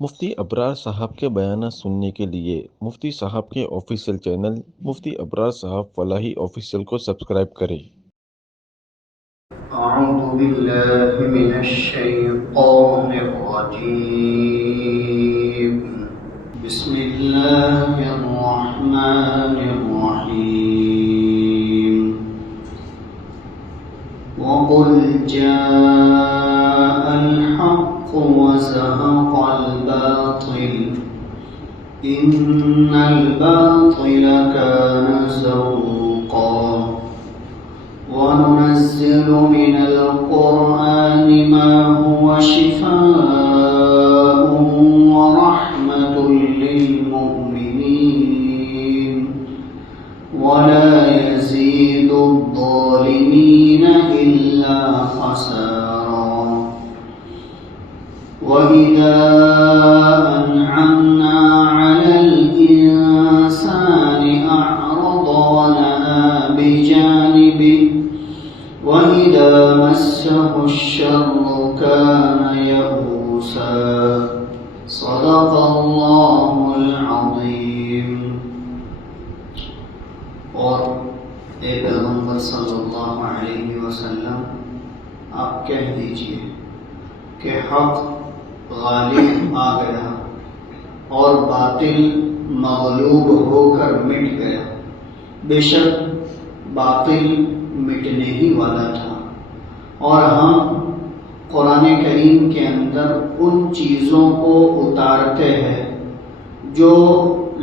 مفتی ابرار صاحب کے بیانات سننے کے لیے مفتی صاحب کے آفیشیل چینل مفتی ابرار صاحب فلاحی آفیشیل کو سبسکرائب کریں۔ اعوذ باللہ من الشیطان الرجیم بسم اللہ الرحمن الرحیم وقل جاء الحق وزهق الباطل ان الباطل كان زهوقا وننزل من القرآن ما هو شفاء ورحمة للمؤمنين ولا يزيد الظالمين إلا خسارا وإذا أنعمنا على الإنسان أعرض ونأى بجانبه وَإِذَا مَسَّهُ الشَّرُّ كَانَ يَئُوسًا صدق اللہ العظیم۔ اور اے پیغمبر صلی اللہ علیہ وسلم آپ کہہ دیجئے کہ حق غالب آ گیا اور باطل مغلوب ہو کر مٹ گیا۔ بے شک باطل مٹنے ہی والا تھا، اور ہم قرآن کریم کے اندر ان چیزوں کو اتارتے ہیں جو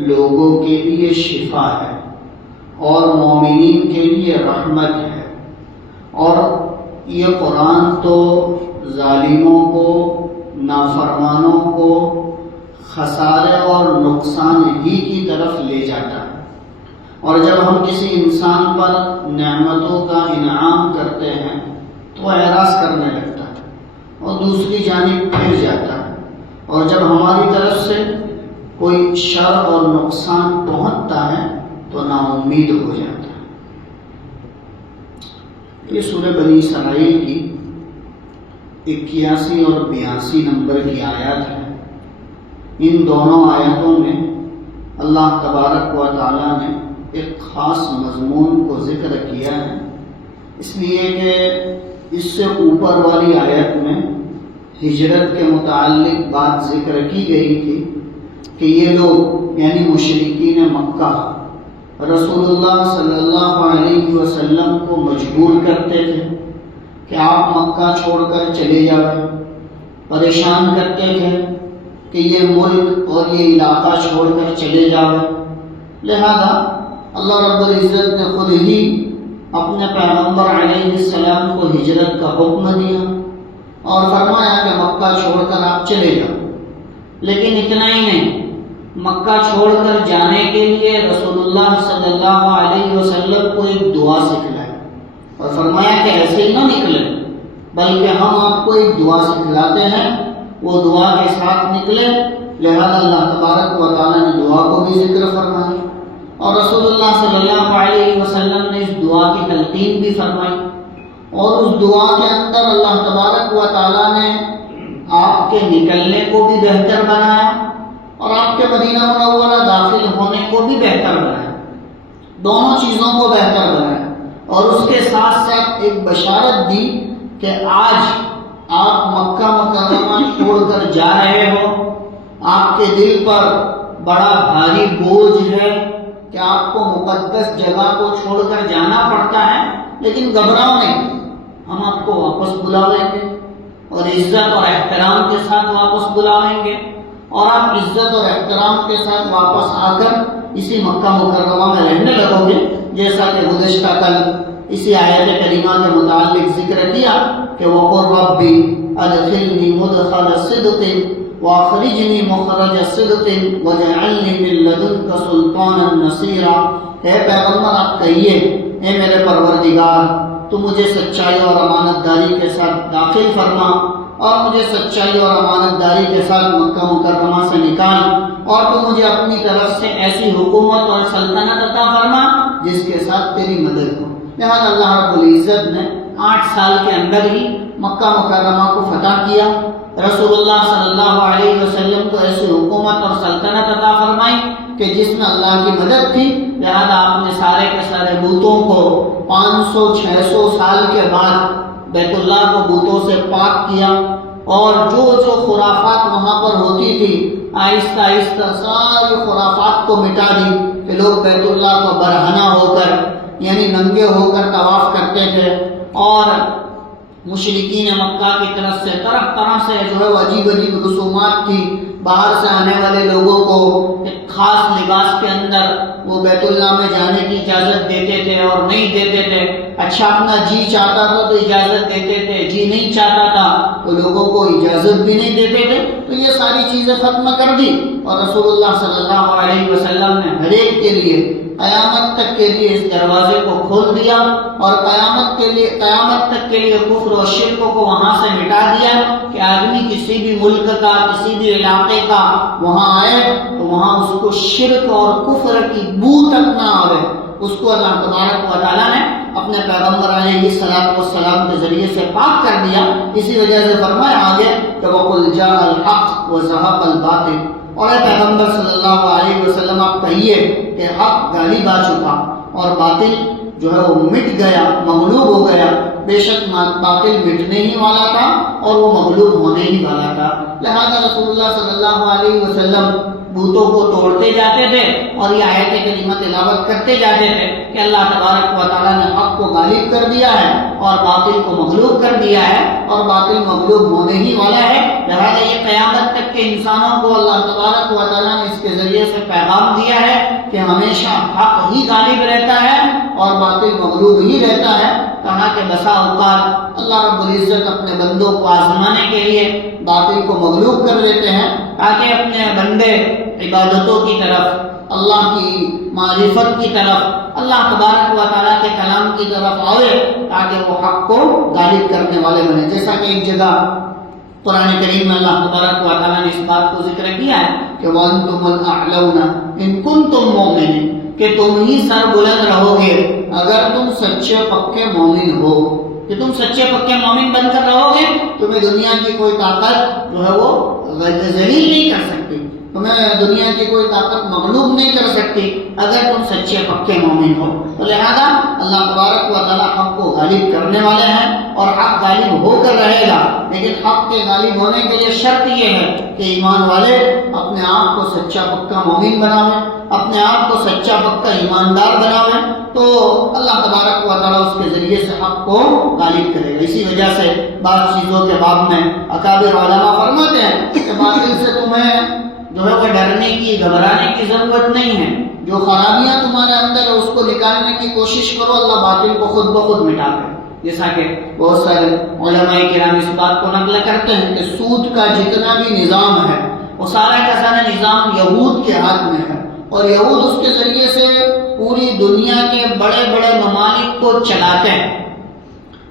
لوگوں کے لیے شفا ہے اور مومنین کے لیے رحمت ہے، اور یہ قرآن تو ظالموں کو، نافرمانوں کو خسارے اور نقصان ہی کی طرف لے جاتا ہے۔ اور جب ہم کسی انسان پر نعمتوں کا انعام کرتے ہیں تو وہ اعراض کرنے لگتا ہے اور دوسری جانب پھر جاتا ہے، اور جب ہماری طرف سے کوئی شر اور نقصان پہنچتا ہے تو نا امید ہو جاتا ہے۔ یہ سورہ بنی اسرائیل کی 81 اور 82 نمبر کی آیات ہے۔ ان دونوں آیتوں میں اللہ تبارک و تعالیٰ نے ایک خاص مضمون کو ذکر کیا ہے، اس لیے کہ اس سے اوپر والی آیت میں ہجرت کے متعلق بات ذکر کی گئی تھی کہ یہ لوگ یعنی مشرکین مکہ رسول اللہ صلی اللہ علیہ وسلم کو مجبور کرتے تھے کہ آپ مکہ چھوڑ کر چلے جاؤ، پریشان کرتے تھے کہ یہ ملک اور یہ علاقہ چھوڑ کر چلے جاؤ۔ لہذا اللہ رب العزت نے خود ہی اپنے پیغمبر علیہ السلام کو ہجرت کا حکم دیا اور فرمایا کہ مکہ چھوڑ کر آپ چلے جاؤ۔ لیکن اتنا ہی نہیں، مکہ چھوڑ کر جانے کے لیے رسول اللہ صلی اللہ علیہ وسلم کو ایک دعا سکھلائی اور فرمایا کہ ایسے ہی نہ نکلے، بلکہ ہم آپ کو ایک دعا سکھلاتے ہیں، وہ دعا کے ساتھ نکلے۔ لہذا اللہ تبارک و تعالیٰ نے دعا کو بھی ذکر فرمایا، اور رسول اللہ صلی اللہ علیہ وسلم نے اس دعا کی تلقین بھی فرمائی، اور اس دعا کے اندر اللہ تبارک و تعالیٰ نے آپ کے نکلنے کو بھی بہتر بنایا اور آپ کے مدینہ منورہ داخل ہونے کو بھی بہتر بنایا، دونوں چیزوں کو بہتر بنایا، اور اس کے ساتھ ساتھ ایک بشارت دی کہ آج آپ مکہ مکرمہ چھوڑ کر جا رہے ہو، آپ کے دل پر بڑا بھاری بوجھ ہے کہ آپ کو مقدس جگہ کو چھوڑ کر جانا پڑتا ہے، لیکن گھبراؤ نہیں، ہم آپ کو واپس بلا لیں گے اور عزت اور احترام کے ساتھ واپس بلا لیں گے، اور آپ عزت اور احترام کے ساتھ واپس آ کر اسی مکہ مکرمہ میں رہنے لگو گے، جیسا کہ گزشتہ کل اسی آیت کریمہ کے متعلق ذکر کیا کہ وَقُلْ رَبِّ أَدْخِلْنِي مُدْخَلَ صِدْقٍ وَأَخْرِجْنِي مُخْرَجَ صِدْقٍ وَاجْعَلْنِي مِن لَّدُنكَ سُلْطَانًا نَصِيرًا۔ اے پیغمبر آپ کہیے، اے میرے پروردگار، تو مجھے سچائی اور امانت داری کے ساتھ داخل فرما، اور مجھے سچائی اور امانت داری کے ساتھ مکہ مکرمہ سے نکال، اور تو مجھے اپنی طرف سے ایسی حکومت اور سلطنت عطا فرما جس کے ساتھ تیری مدد ہو۔ لہذا اللہ رب العزت نے 8 سال کے اندر ہی مکہ مکرمہ کو فتح کیا، رسول اللہ صلی اللہ علیہ وسلم کو ایسی حکومت اور سلطنت عطا فرمائی کہ جس میں اللہ کی مدد تھی، لہذا آپ نے سارے کے سارے بتوں کو 500-600 سال کے بعد بیت اللہ کو بتوں سے پاک کیا، اور جو خرافات وہاں پر ہوتی تھی آہستہ آہستہ ساری خرافات کو مٹا دی کہ لوگ بیت اللہ کو برہنہ ہو کر یعنی ننگے ہو کر طواف کرتے تھے، اور مشرکین مکہ کی طرف سے طرح طرح سے عجیب عجیب رسومات تھی۔ باہر سے آنے والے لوگوں کو ایک خاص لباس کے اندر وہ بیت اللہ میں جانے کی اجازت دیتے تھے اور نہیں دیتے تھے۔ اچھا اپنا جی چاہتا تھا تو اجازت دیتے تھے، جی نہیں چاہتا تھا تو لوگوں کو اجازت بھی نہیں دیتے تھے۔ تو یہ ساری چیزیں ختم کر دی، اور رسول اللہ صلی اللہ علیہ وسلم نے ہر ایک کے لیے قیامت تک کے لیے اس دروازے کو کھول دیا، اور قیامت تک کے لیے کفر و شرک کو وہاں سے مٹا دیا کہ آدمی کسی بھی ملک کا، کسی بھی علاقے کا وہاں آئے تو وہاں اس کو شرک اور کفر کی بو تک نہ آئے۔ اس کو اللہ تبارک و تعالیٰ نے اپنے پیغمبر علیہ السلام کے ذریعے سے پاک کر دیا۔ اسی وجہ سے فرمایا آگے کہ وَقُلْ جَاءَ الْحَقُّ وَزَهَقَ الْبَاطِلُ، اور اے پیغمبر صلی اللہ علیہ وسلم آپ کہیے کہ حق غالب آ چکا اور باطل جو ہے وہ مٹ گیا، مغلوب ہو گیا۔ بے شک باطل مٹنے ہی والا تھا اور وہ مغلوب ہونے ہی والا تھا۔ لہذا رسول اللہ صلی اللہ علیہ وسلم بتوں کو توڑتے جاتے تھے اور یہ آیت کریمہ تلاوت کرتے جاتے تھے کہ اللہ تبارک و تعالیٰ نے حق کو غالب کر دیا ہے اور باطل کو مغلوب کر دیا ہے، اور باطل مغلوب ہونے ہی والا ہے۔ لہذا یہ قیامت تک کے انسانوں کو اللہ تبارک و تعالیٰ نے اس کے ذریعے سے پیغام دیا ہے کہ ہمیشہ حق ہی غالب رہتا ہے اور باطل مغلوب ہی رہتا ہے۔ کہا کہ بسا اوقات اللہ رب العزت اپنے بندوں کو آزمانے کے لیے باطل کو مغلوب کر دیتے ہیں تاکہ اپنے بندے عبادتوں کی طرف، اللہ کی معرفت کی طرف، اللہ تبارک و تعالیٰ کے کلام کی طرف آئے تاکہ وہ حق کو غالب کرنے والے بنے۔ جیسا کہ ایک جگہ قرآن کریم میں اللہ تبارک و تعالیٰ نے اس بات کو ذکر کیا ہے کہ وَأَنْتُمُ الْأَعْلَوْنَ إِن كُنتُم مُؤْمِنِينَ، کہ تم ہی سر بلند رہو گے اگر تم سچے پکے مومن ہو، کہ تم سچے پکے مومن بن کر رہو گے تمہیں دنیا کی کوئی طاقت جو ہے وہ ذلیل نہیں کر سکتی، تمہیں دنیا کی کوئی طاقت مغلوب نہیں کر سکتی اگر تم سچے پکے مومن ہو۔ تو لہذا اللہ تبارک و تعالیٰ حق کو غالب کرنے والے ہیں اور حق غالب ہو کر رہے گا، لیکن حق کے غالب ہونے کے لیے شرط یہ ہے کہ ایمان والے اپنے آپ کو سچا پکا مومن بناویں، اپنے آپ کو سچا پکا ایماندار بناویں، تو اللہ تبارک و تعالیٰ اس کے ذریعے سے حق کو غالب کرے گا۔ اسی وجہ سے بعض چیزوں کے باب میں اکابر علماء فرماتے ہیں کہ باطل سے تمہیں جو ہے وہ ڈرنے کی، گھبرانے کی ضرورت نہیں ہے۔ جو خرابیاں تمہارے اندر ہے اس کو نکالنے کی کوشش کرو، اللہ باطل کو خود بخود مٹا دے۔ جیسا کہ بہت سارے علماء کرام اس بات کو نقل کرتے ہیں کہ سود کا جتنا بھی نظام ہے وہ سارا کا سارا نظام یہود کے ہاتھ میں ہے، اور یہود اس کے ذریعے سے پوری دنیا کے بڑے بڑے ممالک کو چلاتے ہیں،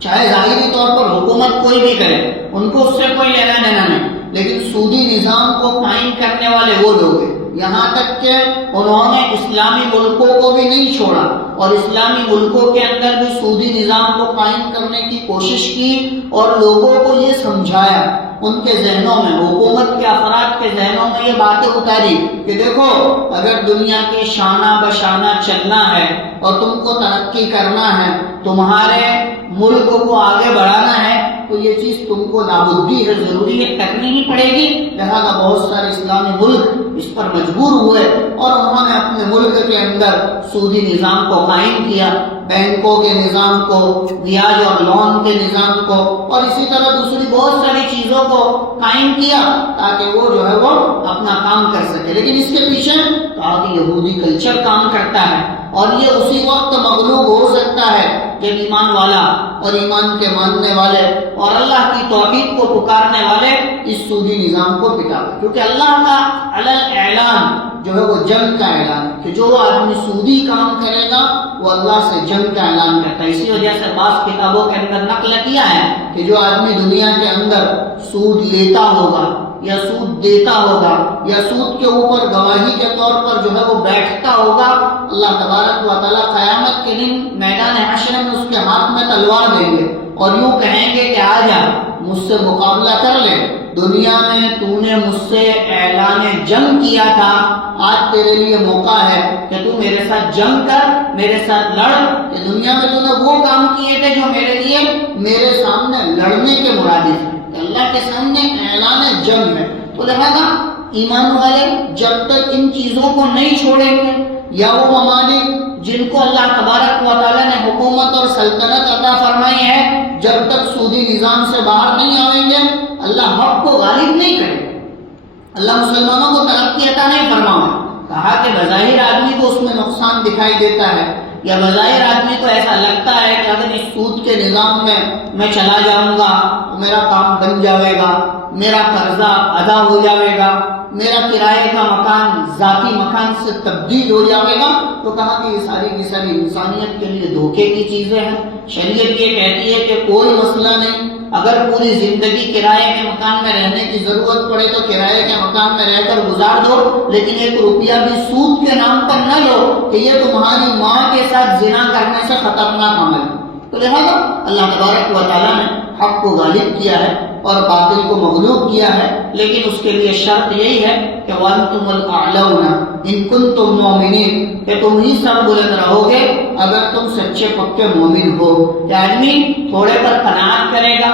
چاہے ظاہری طور پر حکومت کوئی بھی کرے، ان کو اس سے کوئی لینا دینا نہیں، لیکن سودی نظام کو قائم کرنے والے وہ لوگ ہیں۔ یہاں تک کہ انہوں نے اسلامی ملکوں کو بھی نہیں چھوڑا اور اسلامی ملکوں کے اندر بھی سودی نظام کو قائم کرنے کی کوشش کی اور لوگوں کو یہ سمجھایا، ان کے ذہنوں میں، حکومت کے افراد کے ذہنوں میں یہ باتیں اتاری کہ دیکھو اگر دنیا کی شانہ بشانہ چلنا ہے اور تم کو ترقی کرنا ہے، تمہارے ملک کو آگے بڑھانا ہے، تو یہ چیز تم کو لابدی ہے، ضروری ہے، کرنی ہی پڑے گی۔ لہذا بہت سارے اسلامی ملک اس پر مجبور ہوئے اور انہوں نے اپنے ملک کے اندر سودی نظام کو قائم کیا، بینکوں کے نظام کو، بیاج اور لون کے نظام کو، اور اسی طرح دوسری بہت ساری چیزوں کو قائم کیا تاکہ وہ جو ہے وہ اپنا کام کر سکے۔ لیکن اس کے پیچھے تاکہ یہودی کلچر کام کرتا ہے، اور یہ اسی وقت مغلوب ہو سکتا ہے جب ایمان والا اور ایمان کے ماننے والے اور اللہ کی توحید کو پکارنے والے اس سودی نظام کو پٹاوے، کیونکہ اللہ کا علی اعلان جو ہے وہ جنگ کا اعلان ہے کہ جو آدمی سودی کام کرے گا وہ اللہ سے جنگ کا اعلان کرتا ہے۔ اسی وجہ سے بعض کتابوں کے اندر نقل کیا ہے کہ جو آدمی دنیا کے اندر سود لیتا ہوگا یا سود دیتا ہوگا یا سود کے اوپر گواہی کے طور پر جو ہے وہ بیٹھتا ہوگا، اللہ تبارک و تعالیٰ قیامت کے دن میدان حشر میں اس کے ہاتھ میں تلوار دیں گے اور یوں کہیں گے کہ آجا مجھ سے مقابلہ کر لے. دنیا میں تو نے مجھ سے اعلان جنگ کیا تھا، آج تیرے لیے موقع ہے کہ تو میرے ساتھ جنگ کر، میرے ساتھ لڑ. کہ دنیا میں تو نے وہ کام کیے تھے جو میرے لیے میرے سامنے لڑنے کے مرادف ہیں. کہ اللہ کے سامنے اعلان جنگ ہے. تو لہذا ایمان والے جب تک ان چیزوں کو نہیں چھوڑیں گے، یا وہ ممالک جن کو اللہ تبارک و تعالیٰ نے حکومت اور سلطنت عطا فرمائی ہے، جب تک سودی نظام سے باہر نہیں آئیں گے، اللہ حق کو غالب نہیں کرے گا. اللہ مسلمانوں کو ترقی عطا نہیں فرماؤں. کہا کہ بظاہر آدمی کو اس میں نقصان دکھائی دیتا ہے، یا بظاہر آدمی کو ایسا لگتا ہے کہ اگر اس سود کے نظام میں چلا جاؤں گا تو میرا کام بن جائے گا، میرا قرضہ ادا ہو جائے گا، میرا کرائے کا مکان ذاتی مکان سے تبدیل ہو جائے گا. تو کہا کہ یہ ساری کی ساری انسانیت کے لیے دھوکے کی چیزیں ہیں. شریعت یہ کہتی ہے کہ کوئی مسئلہ نہیں، اگر پوری زندگی کرائے کے مکان میں رہنے کی ضرورت پڑے تو کرائے کے مکان میں رہ کر گزار دو، لیکن 1 روپیہ بھی سود کے نام پر نہ لو کہ یہ تمہاری ماں کے ساتھ زنا کرنے سے خطرناک عمل ہے. تو لہذا اللہ تبارک و تعالیٰ نے حق کو غالب کیا ہے اور باطل کو مغلوب کیا ہے، لیکن اس کے لیے شرط یہی ہے کہ وَأَنْتُمُ الْأَعْلَوْنَ إِن كُنتُم مُؤْمِنِينَ، کہ تم ہی سر بلند رہو گے اگر تم سچے پکے مومن ہو. کہ آدمی تھوڑے پر قناعت کرے گا،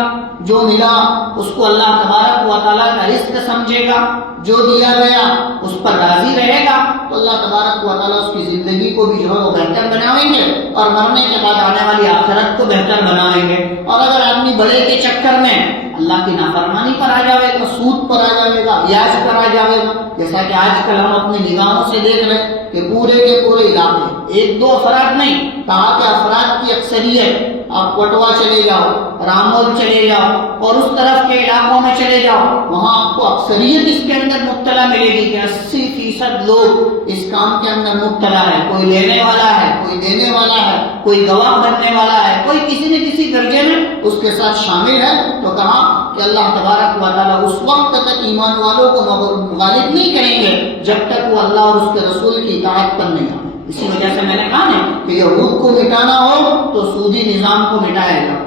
جو ملا اس کو اللہ تبارک و تعالیٰ کا رزق سمجھے گا، جو دیا گیا اس پر راضی رہے گا، تو اللہ تبارک و تعالیٰ اس کی زندگی کو بھی جو ہے وہ بہتر بنائیں گے اور مرنے کے بعد آنے والی آخرت کو بہتر بنائیں گے. اور اگر آدمی بڑے کے چکر میں اللہ کی نافرمانی پر آ جاوے گا، سود پر آ جاوے گا، بیاج پر آ جاوے گا، جیسا کہ آج کل ہم اپنی نگاہوں سے دیکھ رہے ہیں کہ پورے کے پورے علاقے 1-2 افراد نہیں، کہا کہ افراد کی اکثریت. آپ وٹوا چلے جاؤ، رامول چلے جاؤ اور اس طرف کے علاقوں میں چلے جاؤ، وہاں آپ کو اکثریت اس کے اندر مبتلا ملے گی کہ 80% لوگ اس کام کے اندر مبتلا ہے. کوئی لینے والا ہے، کوئی دینے والا ہے، کوئی گواہ بننے والا ہے، کوئی کسی نہ کسی درجے میں اس کے ساتھ شامل ہے. تو کہا کہ اللہ تبارک و تعالیٰ اس وقت تک ایمان والوں کو غالب نہیں کریں گے جب تک وہ اللہ اور اس کے رسول کی اطاعت پر نہیں آئے. اسی وجہ سے میں نے کہا نا کہ یہود کو مٹانا ہو تو سودی نظام کو مٹایا جائے.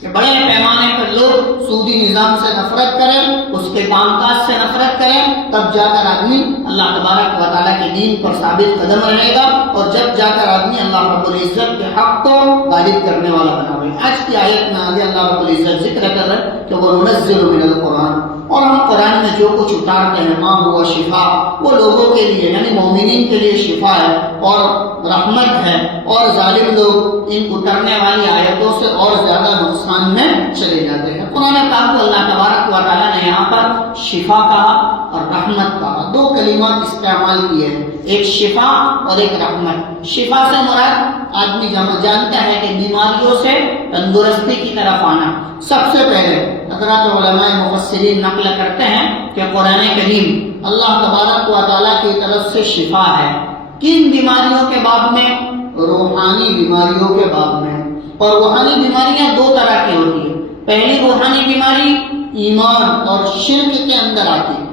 کہ بڑے پیمانے پر لوگ سودی نظام سے نفرت کریں، اس کے کام کاج سے نفرت کریں، تب جا کر آدمی اللہ تبارک و تعالیٰ کے دین پر ثابت قدم رہے گا، اور جب جا کر آدمی اللہ رب العزت کے حق کو غالب کرنے والا بنا ہوئے. آج کی آیت میں آگے اللہ رب العزت ذکر کر رہے کہ وہ ننزل من القرآن، اور ہم قرآن میں جو کچھ اتارتے ہیں ما ہوا شفا، وہ لوگوں کے لیے یعنی مومنین کے لیے شفا ہے اور رحمت ہے، اور ظالم لوگ ان اترنے والی آیتوں سے اور زیادہ نقصان میں چلے جاتے ہیں. قرآن پاک کو اللہ تبارک و تعالیٰ نے یہاں پر شفا کہا اور رحمت کہا، 2 کلمات استعمال کیے ہیں، ایک شفا اور ایک رحمت. شفا سے مراد آدمی جانتا ہے کہ بیماریوں سے تندرستی کی طرف آنا. سب سے پہلے حضرات علماء مفسرین نقل کرتے ہیں کہ قرآن کریم اللہ تبارک و تعالیٰ کی طرف سے شفا ہے. کن بیماریوں کے باب میں؟ روحانی بیماریوں کے باب میں. اور روحانی بیماریاں 2 طرح کی ہوتی ہیں. پہلی روحانی بیماری ایمان اور شرک کے اندر آتی ہے،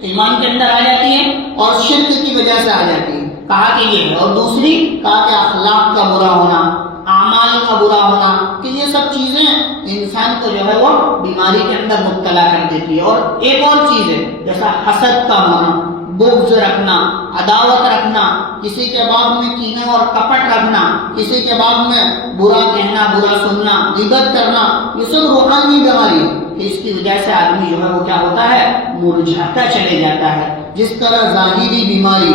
ایمان کے اندر آ جاتی ہے اور شرک کی وجہ سے آ جاتی ہے، کہا کہ یہ ہے. اور دوسری کہا کہ اخلاق کا برا ہونا، اعمال کا برا ہونا، کہ یہ سب چیزیں انسان کو جو ہے وہ بیماری کے اندر مبتلا کر دیتی ہے. اور ایک اور چیز ہے جیسا حسد کا ہونا، بغض رکھنا، عداوت رکھنا، کسی کے باب میں کینہ اور کپٹ رکھنا، کسی کے باب میں برا کہنا، برا سننا، غیبت کرنا، یہ سب روحانی بیماری ہے. اس کی وجہ سے آدمی جو ہے وہ کیا ہوتا ہے؟ مرجھاتا چلے جاتا ہے. جس طرح ظاہری بیماری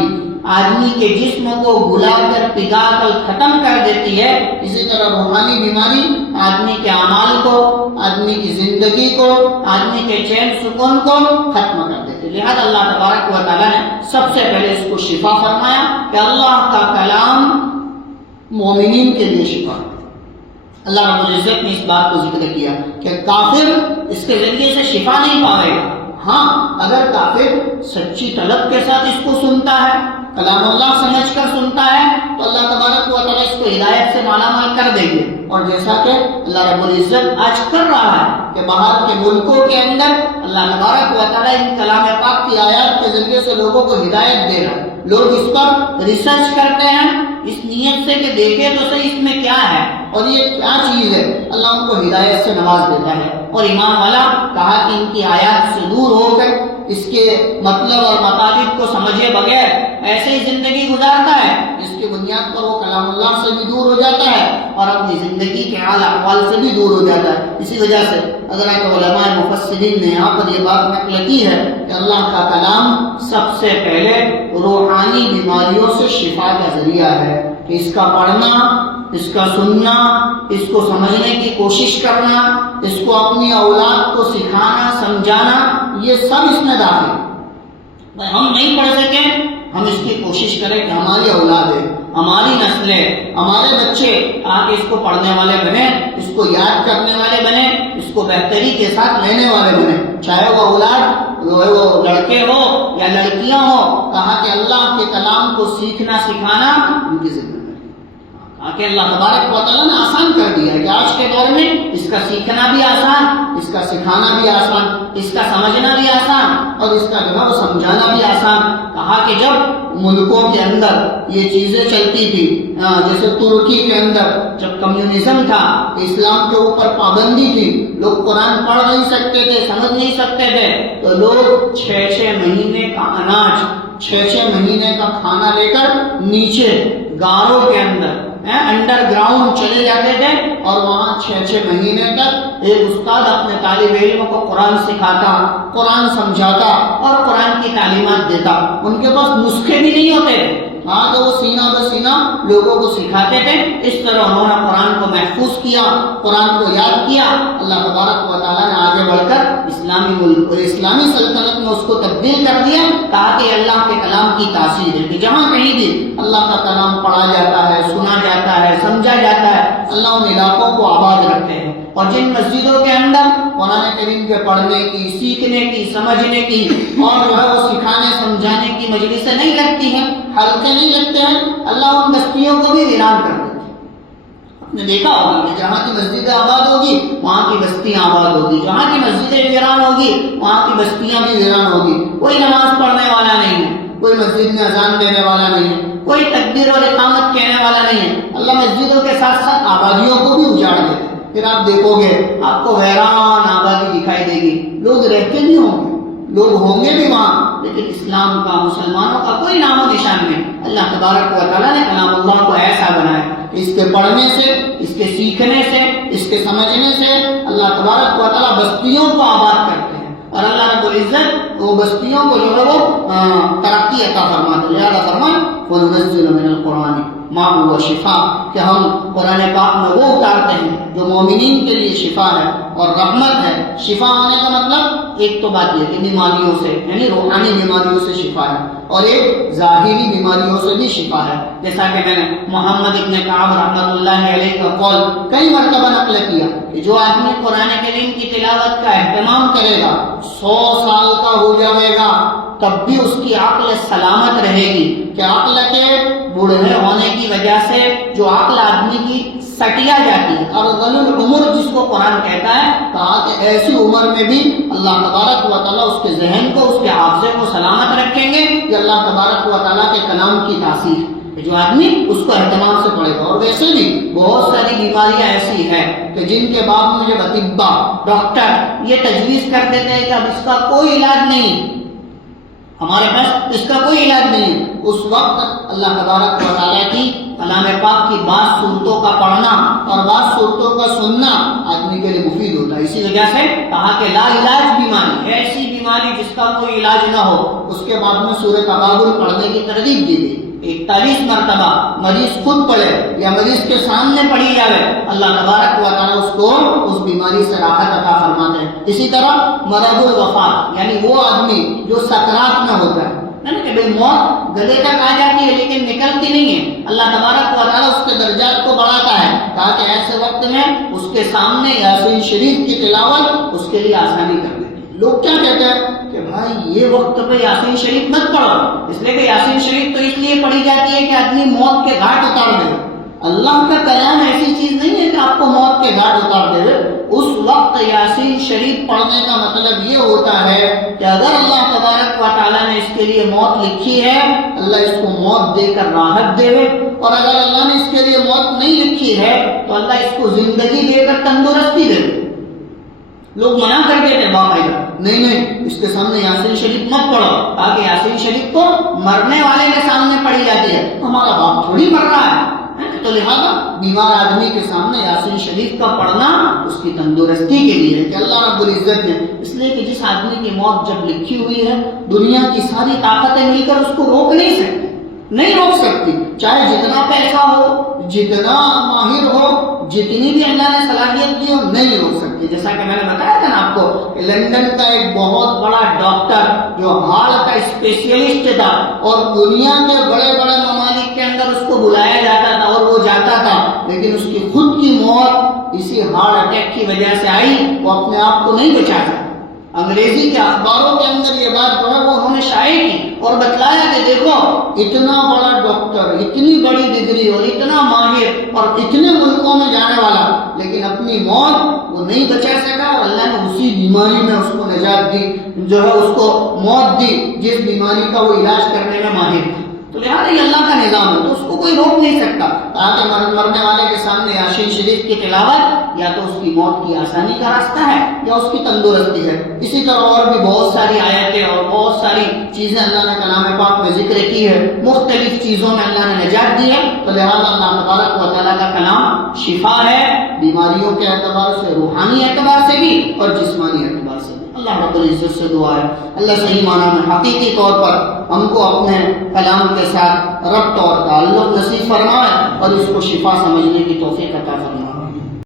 آدمی کے جسم کو گلا کر پگھا کر ختم کر دیتی ہے، اسی طرح روحانی بیماری آدمی کے اعمال کو، آدمی کی زندگی کو، آدمی کے چین سکون کو ختم کر دیتی ہے. لہذا اللہ تبارک و تعالیٰ نے سب سے پہلے اس کو شفا فرمایا کہ اللہ کا کلام مومنین کے لیے شفا. اللہ رب العزت نے اس بات کو ذکر کیا کہ کافر اس کے ذریعے سے شفا نہیں پاوے گا. ہاں اگر کافر سچی طلب کے ساتھ اس کو سنتا ہے، کلام اللہ سمجھ کر سنتا ہے، تو اللہ تبارک و تعالیٰ اس کو ہدایت سے مالا مال کر دیں گے. اور جیسا کہ اللہ رب العزت آج کر رہا ہے کہ باہر کے ملکوں کے اندر اللہ تبارک و تعالیٰ ان کلام پاک کی آیات کے ذریعے سے لوگوں کو ہدایت دے رہا ہے. لوگ اس پر ریسرچ کرتے ہیں اس نیت سے کہ دیکھے تو صحیح اس میں کیا ہے اور یہ کیا چیز ہے، اللہ ان کو ہدایت سے نواز دیتا ہے۔ اور امام والا کہا کہ ان کی آیات سے دور ہو کر اس کے مطلب اور مطالب کو سمجھے بغیر ایسے ہی زندگی گزارتا ہے جس کی بنیاد پر وہ کلام اللہ سے بھی دور ہو جاتا ہے اور اپنی زندگی کے حال احوال سے بھی دور ہو جاتا ہے۔ اسی وجہ سے حضرات علماء مفسرین نے یہاں پر یہ بات نقل کی ہے کہ اللہ کا کلام سب سے پہلے روحانی بیماریوں سے شفا کا ذریعہ ہے، کہ اس کا پڑھنا، اس کا سننا، اس کو سمجھنے کی کوشش کرنا، اس کو اپنی اولاد کو سکھانا سمجھانا، یہ سب اس میں داخل ہے۔ ہم نہیں پڑھ سکیں، ہم اس کی کوشش کریں کہ ہماری اولادیں، ہماری نسلیں، ہمارے بچے آگے اس کو پڑھنے والے بنے، اس کو یاد کرنے والے بنے، اس کو بہتری کے ساتھ لینے والے بنے، چاہے وہ اولاد وہ لڑکے ہو یا لڑکیاں ہو۔ کہا کہ اللہ کے کلام کو سیکھنا سکھانا ان کی ذمہ کہ اللہ تبارک و تعالیٰ نے آسان کر دیا ہے کہ آج کے دور میں اس کا سیکھنا بھی آسان، اس کا سکھانا بھی آسان، اس کا سمجھنا بھی آسان اور اس کا جو ہے وہ سمجھانا بھی آسان۔ کہا کہ جب ملکوں کے اندر یہ چیزیں چلتی تھی، جیسے ترکی کے اندر جب کمیونزم تھا، اسلام کے اوپر پابندی تھی، لوگ قرآن پڑھ نہیں سکتے تھے، سمجھ نہیں سکتے تھے، تو لوگ 6 مہینے کا اناج، 6 مہینے کا کھانا لے کر نیچے گاروں کے اندر انڈر گراؤنڈ چلے جاتے تھے اور وہاں 6 مہینے تک ایک استاد اپنے طالب علم کو قرآن سکھاتا، قرآن سمجھاتا اور قرآن کی تعلیمات دیتا۔ ان کے پاس نسخے بھی نہیں ہوتے تھے، ہاں تو وہ سینہ بہ سینہ لوگوں کو سکھاتے تھے۔ اس طرح انہوں نے قرآن کو محفوظ کیا، قرآن کو یاد کیا۔ اللہ تبارک و تعالیٰ نے آگے بڑھ کر اسلامی ملک اور اسلامی سلطنت میں اس کو تبدیل کر دیا، تاکہ اللہ کے کلام کی تاثیر ہے کہ جہاں کہیں بھی اللہ کا کلام پڑھا جاتا ہے، سنا جاتا ہے، سمجھا جاتا ہے، اللہ ان علاقوں کو آباد رکھتے ہیں۔ اور جن مسجدوں کے اندر قرآن کریم کے پڑھنے کی، سیکھنے کی، سمجھنے کی اور جو ہے وہ سکھانے سمجھانے کی مجلسیں نہیں لگتی ہیں، حلقے نہیں لگتے ہیں، اللہ ان بستیوں کو بھی ویران کر دیتے ہیں۔ آپ نے دیکھا ہوگا کہ جہاں کی مسجدیں آباد ہوگی وہاں کی بستیاں آباد ہوگی، جہاں کی مسجدیں ویران ہوگی وہاں کی بستیاں بھی ویران ہوگی۔ کوئی نماز پڑھنے والا نہیں ہے، کوئی مسجد میں اذان دینے والا نہیں ہے، کوئی تکبیر اور اقامت کہنے والا نہیں ہے۔ اللہ مسجدوں کے ساتھ ساتھ آبادیوں کو بھی اجاڑ دیتے ہیں۔ پھر آپ دیکھو گے آپ کو ویران آبادی دکھائی دے گی، لوگ رہتے نہیں ہوں گے، لوگ ہوں گے بھی وہاں، لیکن اسلام کا، مسلمانوں کا کوئی نام و نشان نہیں۔ اللہ تبارک و تعالیٰ نے کلام اللہ کو ایسا بنایا کہ اس کے پڑھنے سے، اس کے سیکھنے سے، اس کے سمجھنے سے اللہ تبارک و تعالیٰ بستیوں کو آباد کرتے ہیں اور اللہ رب العزت وہ بستیوں کو جو ہے وہ ترقی عطا فرماتے ہیں۔ لہٰذا فرمائے وَنُنَزِّلُ مِنَ الْقُرْآنِ مَا هُوَ شِفَاءٌ، کہ ہم قرآن پاک میں وہ اتارتے ہیں جو مومنین کے لیے شفا ہے اور رحمت ہے۔ شفا ہونے کا مطلب ایک تو بات یہ کہ بیماریوں سے، یعنی روحانی بیماریوں سے شفا ہے، اور ایک ظاہری بیماریوں سے بھی شفا ہے۔ جیسا کہ میں نے محمد ابن کعب رحمۃ اللہ علیہ کا قول کئی مرتبہ نقل کیا کہ جو آدمی قرآن کریم کی تلاوت کا اہتمام کرے گا 100 سال کا ہو جائے گا تب بھی اس کی عقل سلامت رہے گی، کہ عقل کے بوڑھے ہونے کی وجہ سے جو عقل آدمی کی سٹیا جاتی ہے، ارذل العمر جس کو قرآن کہتا ہے، کہا کہ ایسی عمر میں بھی اللہ تبارک و تعالیٰ اس کے ذہن کو، اس کے حافظے کو سلامت رکھیں گے، کہ اللہ تبارک و تعالیٰ کے کلام کی تاثیر جو آدمی اس کو اہتمام سے پڑھے گا۔ اور ویسے بھی بہت ساری بیماریاں ایسی ہیں کہ جن کے باب میں جب اطباء، ڈاکٹر یہ تجویز کر دیتے ہیں کہ اب اس کا کوئی علاج نہیں، ہمارے پاس اس کا کوئی علاج نہیں، اس وقت اللہ تبارک و تعالیٰ کی کلام پاک کی بعض صورتوں کا پڑھنا اور بعض صورتوں کا سننا آدمی کے لیے مفید ہوتا ہے۔ اسی وجہ سے کہا کہ لا علاج بیماری، ایسی بیماری جس کا کوئی علاج نہ ہو، اس کے بعد میں سورہ تغابن پڑھنے کی ترغیب دی گئی۔ 41 مرتبہ مریض خود پڑھے یا مریض کے سامنے پڑھی جائے، اللہ تبارک و تعالیٰ اس کو اس بیماری سے راحت عطا فرماتے ہیں۔ اسی طرح مرض الوفات، یعنی وہ آدمی جو سکرات میں ہوتا ہے، کہ بھئی موت گلے تک آ جاتی ہے لیکن نکلتی نہیں ہے، اللہ تبارک و تعالیٰ اس کے درجات کو بڑھاتا ہے تاکہ ایسے وقت میں اس کے سامنے یاسین شریف کی تلاوت اس کے لیے آسانی کر دیتی ہے۔ لوگ کیا کہتے ہیں کہ بھائی یہ وقت پہ یاسین شریف مت پڑھو، اس لیے کہ یاسین شریف تو اس لیے پڑھی جاتی ہے کہ آدمی موت کے گھاٹ اتار دے۔ اللہ کا کلام ایسی چیز نہیں ہے کہ آپ کو موت کے گھاٹ اتار دے۔ اس وقت یاسین شریف پڑھنے کا مطلب یہ ہوتا ہے کہ اگر اللہ تبارک و تعالیٰ نے اس کے کے لیے موت لکھی ہے اللہ اس کو موت دے کر راحت دے، اور اگر اللہ نے اس کے لیے موت نہیں لکھی ہے تو اللہ اس کو زندگی دے کر تندرستی دے۔ لوگ منع کرتے تھے باقاعدہ، نہیں اس کے سامنے یاسین شریف مت پڑھو، تاکہ یاسین شریف کو مرنے والے کے سامنے پڑھی جاتی ہے، ہمارا باپ تھوڑی مر رہا ہے، تو لہذا بیمار آدمی کے سامنے یاسین شریف کا پڑھنا اس کی تندرستی کے لیے ہے کہ اللہ رب العزت نے، اس لیے کہ جس آدمی کی موت جب لکھی ہوئی ہے دنیا کی ساری طاقتیں مل کر اس کو روک نہیں سکتی، نہیں روک سکتی، چاہے جتنا پیسہ ہو، جتنا ماہر ہو، جتنی بھی اللہ نے صلاحیت دی ہو، نہیں روک سکتی۔ جیسا کہ میں نے بتایا تھا نا آپ کو، لندن کا ایک بہت بڑا ڈاکٹر جو ہارٹ کا اسپیشلسٹ تھا اور دنیا کے بڑے بڑے ممالک کے اندر اس کو بلایا جاتا تھا اور وہ جاتا تھا، لیکن اس کی خود کی موت اسی ہارٹ اٹیک کی وجہ سے آئی، وہ اپنے آپ کو نہیں بچا سکتا۔ انگریزی کے اخباروں کے اندر یہ بات جو ہے وہ انہوں نے شائع کی اور بتلایا کہ دیکھو اتنا بڑا ڈاکٹر، اتنی بڑی ڈگری اور اتنا ماہر اور اتنے ملکوں میں جانے والا، لیکن اپنی موت وہ نہیں بچا سکا، اور اللہ نے اسی بیماری میں اس کو نجات دی، جو ہے اس کو موت دی جس بیماری کا وہ علاج کرنے میں ماہر تھا۔ تو لہٰذا یہ اللہ کا نظام ہے، تو اس کو کوئی روک نہیں سکتا، تاکہ مرنے والے کے سامنے یاسین شریف کی تلاوت یا تو اس کی موت کی آسانی کا راستہ ہے یا اس کی تندرستی ہے۔ اسی طرح اور بھی بہت ساری آیتیں اور بہت ساری چیزیں اللہ نے کلام پاک میں ذکر کی ہے، مختلف چیزوں میں اللہ نے نجات دی ہے، تو لہٰذا اللہ تبارک و تعالیٰ کا کلام شفا ہے، بیماریوں کے اعتبار سے، روحانی اعتبار سے بھی اور جسمانی اعتبار سے بھی۔ اللہ رب العزت سے دعا ہے اللہ صحیح معنی میں حقیقی طور پر ہم کو اپنے کلام کے ساتھ ربط اور تعلق نصیب فرمائے اور اس کو شفا سمجھنے کی توفیق عطا